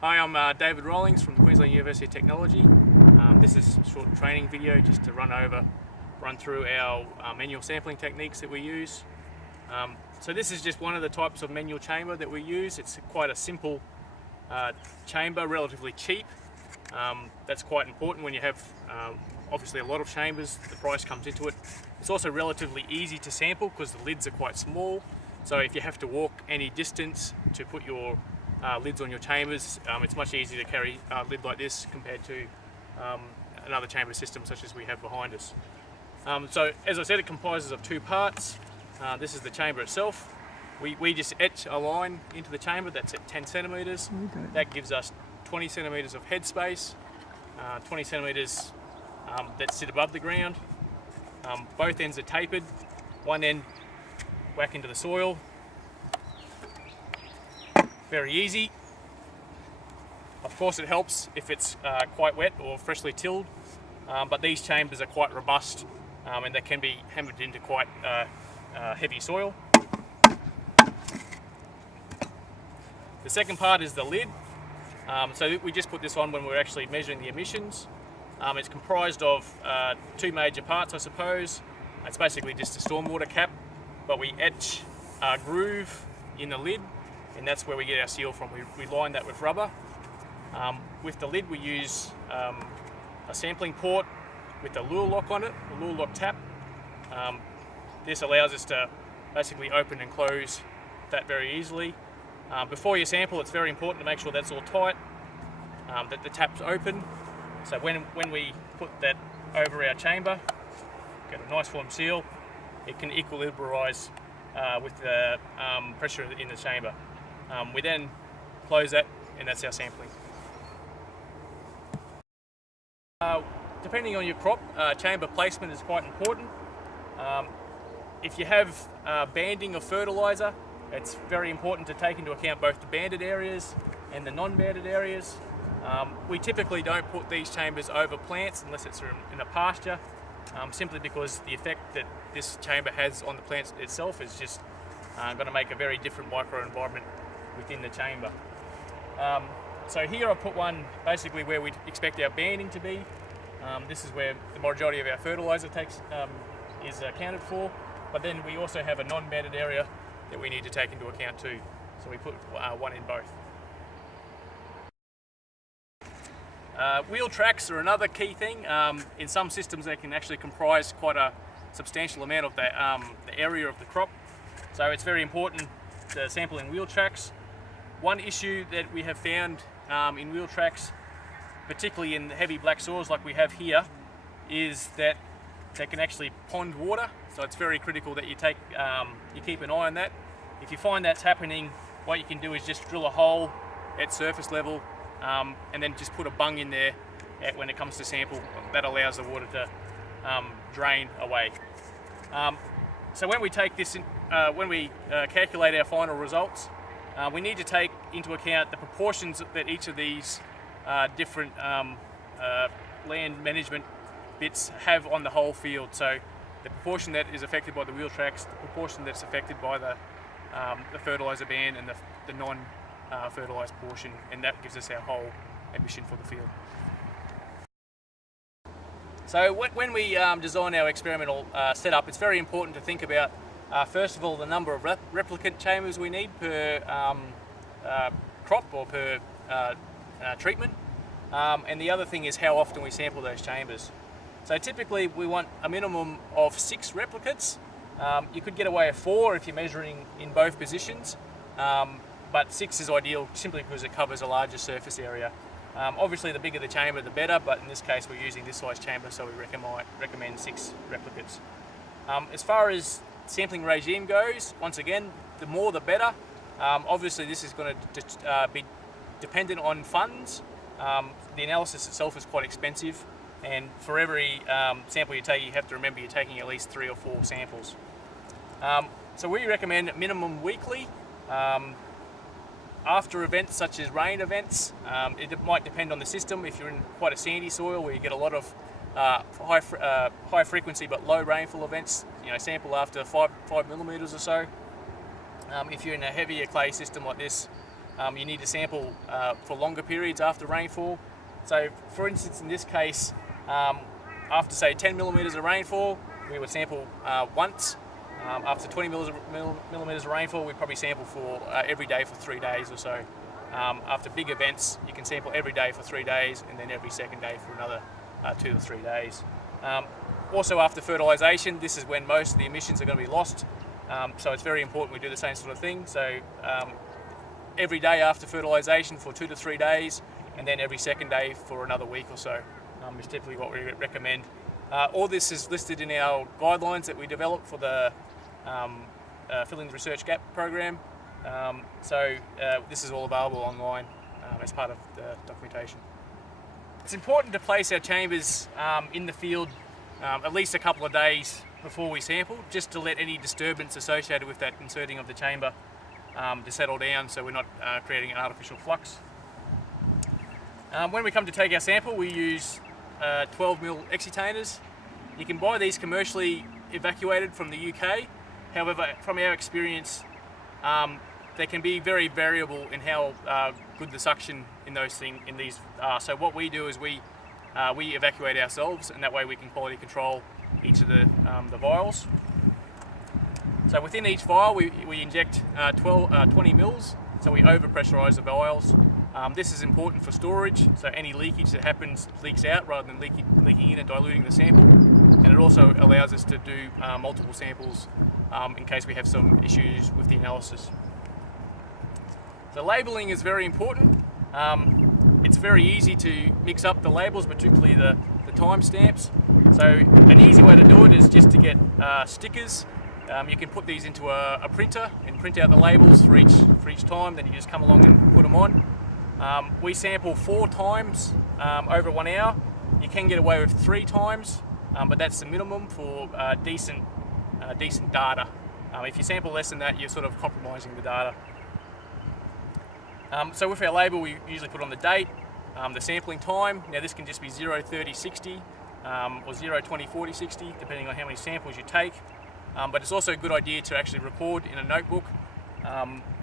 Hi, I'm David Rawlings from the Queensland University of Technology. This is a short training video just to run through our manual sampling techniques that we use. So this is just one of the types of manual chamber that we use. It's quite a simple chamber, relatively cheap. That's quite important when you have obviously a lot of chambers. The price comes into it. It's also relatively easy to sample because the lids are quite small. So if you have to walk any distance to put your lids on your chambers, it's much easier to carry a lid like this compared to another chamber system such as we have behind us. So as I said, it comprises of two parts. This is the chamber itself. We just etch a line into the chamber that's at 10 centimetres. Okay. That gives us 20 centimetres of head space, 20 centimetres that sit above the ground. Both ends are tapered. One end whack into the soil. Very easy. Of course it helps if it's quite wet or freshly tilled, but these chambers are quite robust and they can be hammered into quite heavy soil. The second part is the lid. So we just put this on when we're actually measuring the emissions. It's comprised of two major parts, I suppose. It's basically just a stormwater cap, but we etch a groove in the lid, and that's where we get our seal from. We line that with rubber. With the lid we use a sampling port with a lure lock on it, a lure lock tap. This allows us to basically open and close that very easily. Before you sample, it's very important to make sure that's all tight, that the tap's open. So when we put that over our chamber, get a nice form seal, it can equilibrize with the pressure in the chamber. We then close that, and that's our sampling. Depending on your crop, chamber placement is quite important. If you have banding of fertilizer, it's very important to take into account both the banded areas and the non-banded areas. We typically don't put these chambers over plants unless it's in a pasture, simply because the effect that this chamber has on the plant itself is just going to make a very different microenvironment within the chamber. So here I put one basically where we expect our banding to be. This is where the majority of our fertilizer is accounted for, but then we also have a non-banded area that we need to take into account too. So we put one in both. Wheel tracks are another key thing. In some systems they can actually comprise quite a substantial amount of the area of the crop. So it's very important to sample in wheel tracks. One issue that we have found in wheel tracks, particularly in heavy black soils like we have here, is that they can actually pond water. So it's very critical that you keep an eye on that. If you find that's happening, what you can do is just drill a hole at surface level and then just put a bung in there when it comes to sample. That allows the water to drain away. So when we take this, when we calculate our final results, we need to take into account the proportions that each of these different land management bits have on the whole field. So the proportion that is affected by the wheel tracks, the proportion that's affected by the fertilizer band, and the non-fertilized portion, and that gives us our whole emission for the field. So when we design our experimental setup, it's very important to think about first of all the number of replicant chambers we need per crop or per treatment, and the other thing is how often we sample those chambers. So typically we want a minimum of 6 replicates. You could get away with 4 if you're measuring in both positions, but 6 is ideal simply because it covers a larger surface area. Obviously the bigger the chamber the better, but in this case we're using this size chamber, so we recommend 6 replicates. As far as sampling regime goes, once again, the more the better. Obviously this is going to be dependent on funds. The analysis itself is quite expensive, and for every sample you take, you have to remember you're taking at least 3 or 4 samples. So we recommend minimum weekly. After events such as rain events, it might depend on the system. If you're in quite a sandy soil where you get a lot of high frequency but low rainfall events, sample after 5 millimeters or so. If you're in a heavier clay system like this, you need to sample for longer periods after rainfall. So for instance, in this case, after say 10 millimeters of rainfall, we would sample once. After 20 millimeters of rainfall, we'd probably sample for every day for 3 days or so. After big events, you can sample every day for 3 days, and then every second day for another 2 to 3 days. Also after fertilisation, this is when most of the emissions are going to be lost. So it's very important we do the same sort of thing. So every day after fertilisation for 2 to 3 days, and then every second day for another week or so is typically what we recommend. All this is listed in our guidelines that we developed for the Filling the Research Gap program. This is all available online as part of the documentation. It's important to place our chambers in the field at least a couple of days before we sample, just to let any disturbance associated with that inserting of the chamber to settle down, so we're not creating an artificial flux. When we come to take our sample, we use 12mm excitators. You can buy these commercially evacuated from the UK. However, from our experience, they can be very variable in how good the suction in these are. So what we do is we evacuate ourselves, and that way we can quality control each of the vials. So within each vial, we inject 20 mils. So we over-pressurise the vials. This is important for storage, so any leakage that happens leaks out rather than leaking in and diluting the sample. And it also allows us to do multiple samples in case we have some issues with the analysis. So labelling is very important. It's very easy to mix up the labels, particularly the timestamps. So an easy way to do it is just to get stickers. You can put these into a printer and print out the labels for each time, then you just come along and put them on. We sample 4 times over 1 hour. You can get away with 3 times, but that's the minimum for decent data. If you sample less than that, you're sort of compromising the data. So with our label, we usually put on the date, the sampling time. Now this can just be 0:30:60 or 0:20:40:60, depending on how many samples you take. But it's also a good idea to actually record in a notebook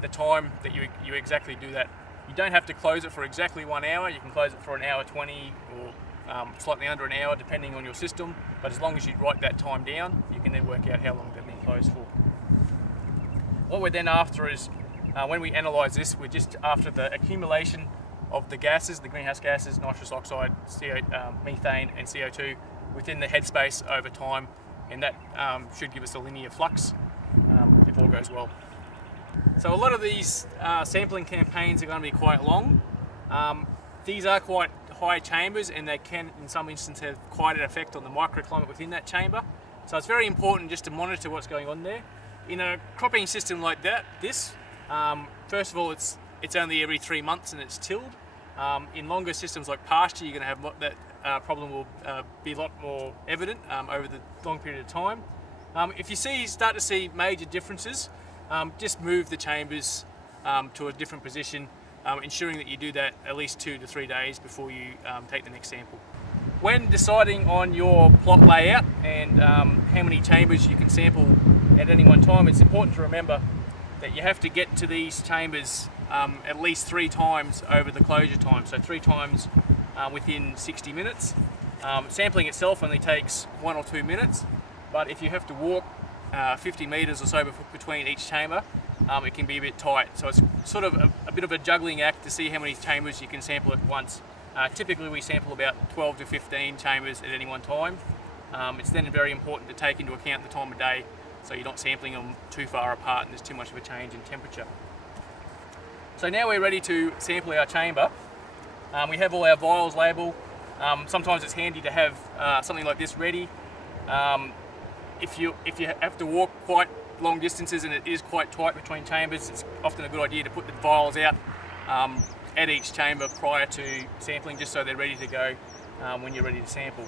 the time that you exactly do that. You don't have to close it for exactly 1 hour. You can close it for 1:20 or slightly under an hour, depending on your system. But as long as you write that time down, you can then work out how long they've been closed for. What we're then after is, when we analyse this, we're just after the accumulation of the gases, the greenhouse gases, nitrous oxide, methane and CO2 within the headspace over time, and that should give us a linear flux if all goes well. So a lot of these sampling campaigns are going to be quite long. These are quite high chambers, and they can in some instances have quite an effect on the microclimate within that chamber. So it's very important just to monitor what's going on there. In a cropping system like this, first of all, it's only every 3 months and it's tilled. In longer systems like pasture, you're going to have that problem will be a lot more evident over the long period of time. If you start to see major differences, just move the chambers to a different position, ensuring that you do that at least 2 to 3 days before you take the next sample. When deciding on your plot layout and how many chambers you can sample at any one time, it's important to remember that you have to get to these chambers at least 3 times over the closure time, so 3 times within 60 minutes. Sampling itself only takes 1 or 2 minutes, but if you have to walk 50 metres or so between each chamber, it can be a bit tight. So it's sort of a bit of a juggling act to see how many chambers you can sample at once. Typically we sample about 12 to 15 chambers at any one time. It's then very important to take into account the time of day, so you're not sampling them too far apart and there's too much of a change in temperature. So now we're ready to sample our chamber. We have all our vials labelled. Sometimes it's handy to have something like this ready. If you have to walk quite long distances and it is quite tight between chambers, it's often a good idea to put the vials out at each chamber prior to sampling, just so they're ready to go when you're ready to sample.